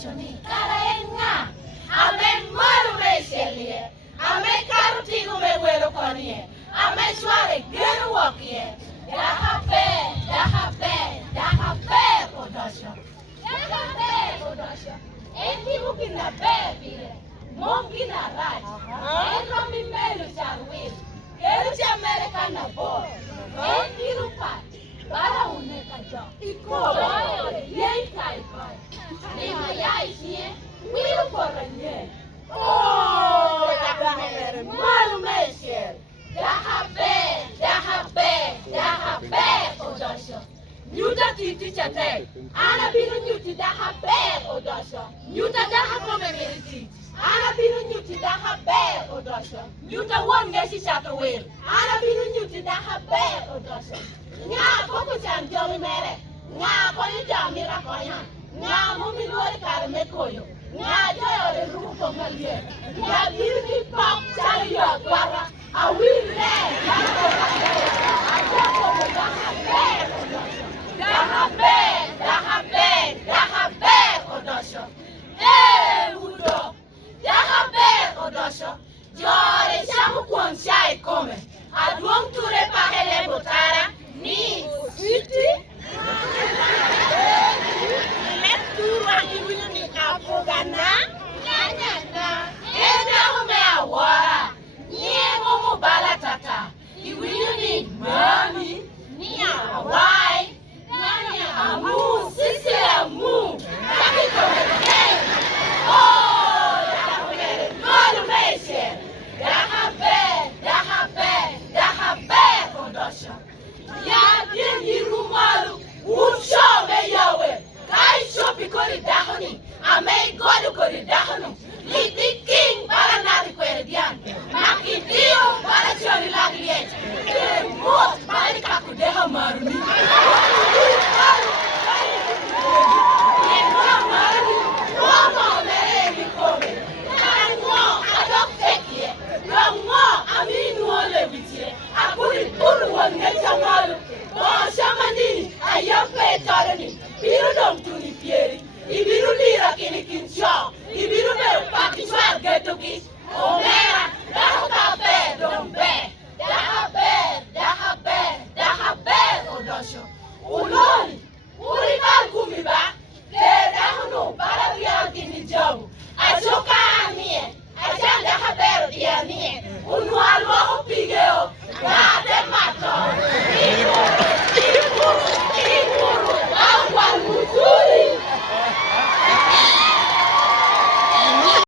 Odoshoni, Karaenga, Amen Marume Shelie, Amen Karutigo Mewero Konie, Amen Sware Guru Wakie, Dahape, Odosho, Odosho, Enti Mukina Baby, Mongina Raj, Enromi Melu Charwil, Eruchi American Board, Enti Rupat, Bara Uneka Iko, Yay Kai. Lima Yai here, will for a year. Oh, Malumeshel. Dahabe, Odosho. Nuta Titi Chate. Anna Binu Nuti Dahabe, Odosho. Nuta Dahakomemiti. Anna Binu Nuti Dahabe, Odosho. Nuta one Nessie Chataway. Anna Binu Nuti Dahabe, Odosho. Nya Pokuchan Jomi Mere. Nya Koya Mirakoyan. Nya mumi lori karme koyo. Nya joyo le rupo malie. Nya birni pop chari yo kwara. A will there. Dahabe, Odosho. Udo. Dahabe, Odosho. Jore shamu kwon shai come. Aduong ture pahele botara. Ni sweetie. Apogana, nyanya, enda umeawara, nyemo mubala tata, you need money, nia why, nyanya amu, sisi amu, kaki komeke, oh, Malumeshel, Dahabe, Odosho, ya bien yirumalu, unsho me Yaweh, kai shopi kori dahoni. Amei God kori dahonu. Lidik